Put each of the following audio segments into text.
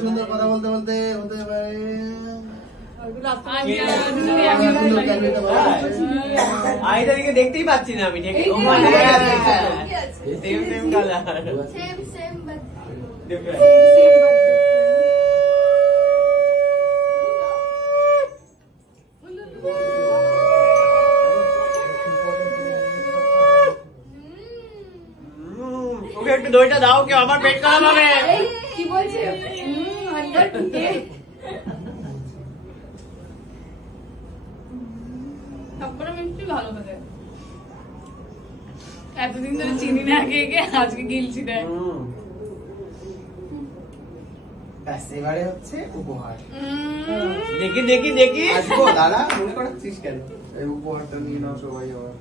সুন্দর কথা বলতে বলতে হতে পারে আইটাকে দেখতেই পাচ্ছি না আমি। ওকে একটু দইটা দাও, কেউ আমার পেট খারাপ হবে। কি বলছে? ভালো করে এতদিন ধরে চিনি না খেয়ে আজকে গিলছি দেয়। এবারে হচ্ছে উপহার। দেখি দেখি দেখি আসবো দাদা, মনে করাচ্ছিস কেন? এই উপহারটা নিয়ে নাও সবাই। আবার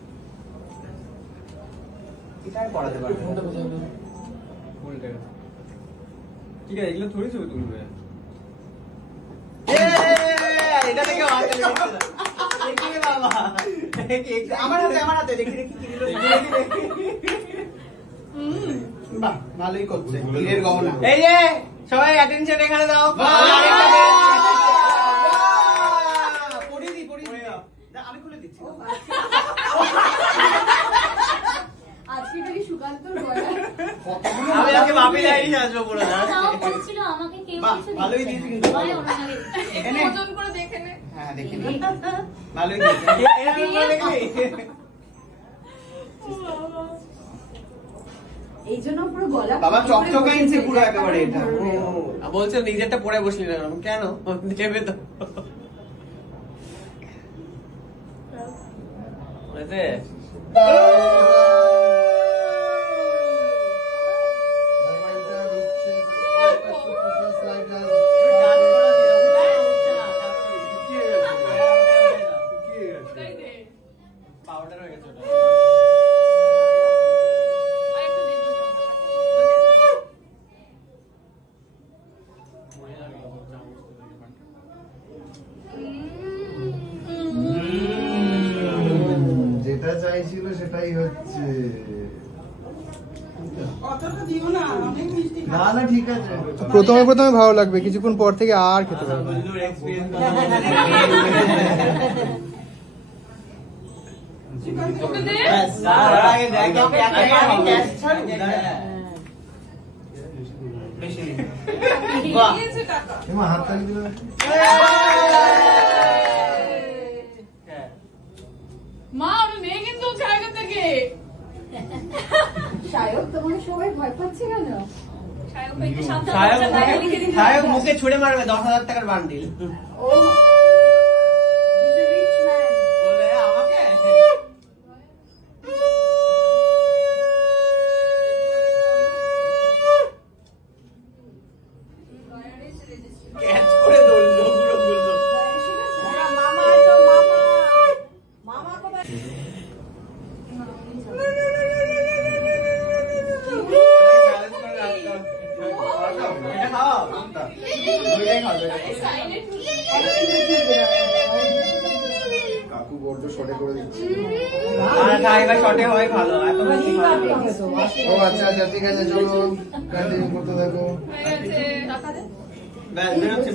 এটা পড়াতে পারবে ঠিক আছে, এগুলো থোড়ি ছবি তুলবে। এটা দেখে বাবা আমার হাতে দেখি দেখি বাহ, ভালোই করছে। হীরের গহনা। এই যে সবাই অ্যাটেনশন এখানে দাও। আমি খুলে দিচ্ছি। আমি আজকে ভাবি লাইনি আসবো পুরো। ভালোই দিয়েছি কিন্তু। হ্যাঁ দেখি ভালোই দিয়েছি। এই জন্য পুরো গলা বাবা চকচকা ইনছে পুরো একেবারে। এটা বলছে নিজেরটা পরে বসলি না কেন? দেবে তো বুঝতে। যেটা চাইছিল সেটাই হচ্ছে। না না ঠিক আছে, প্রথমে প্রথমে ভালো লাগবে, কিছুক্ষণ পর থেকে আর খেতে পারবে। হাততালি দিল। মা ওটা নেই কিন্তু জায়গা থেকে। সায়ক তোমার সবাই ভয় পাচ্ছে কেন? সায়ক মুখে ছুড়ে মারবে 10,000 টাকার বান্ডিল। কাকু বড্ড শর্টে করে দিচ্ছে। ও আচ্ছা আচ্ছা ঠিক আছে, চলো কন্টিনিউ করতে থাকো। বেরোচ্ছে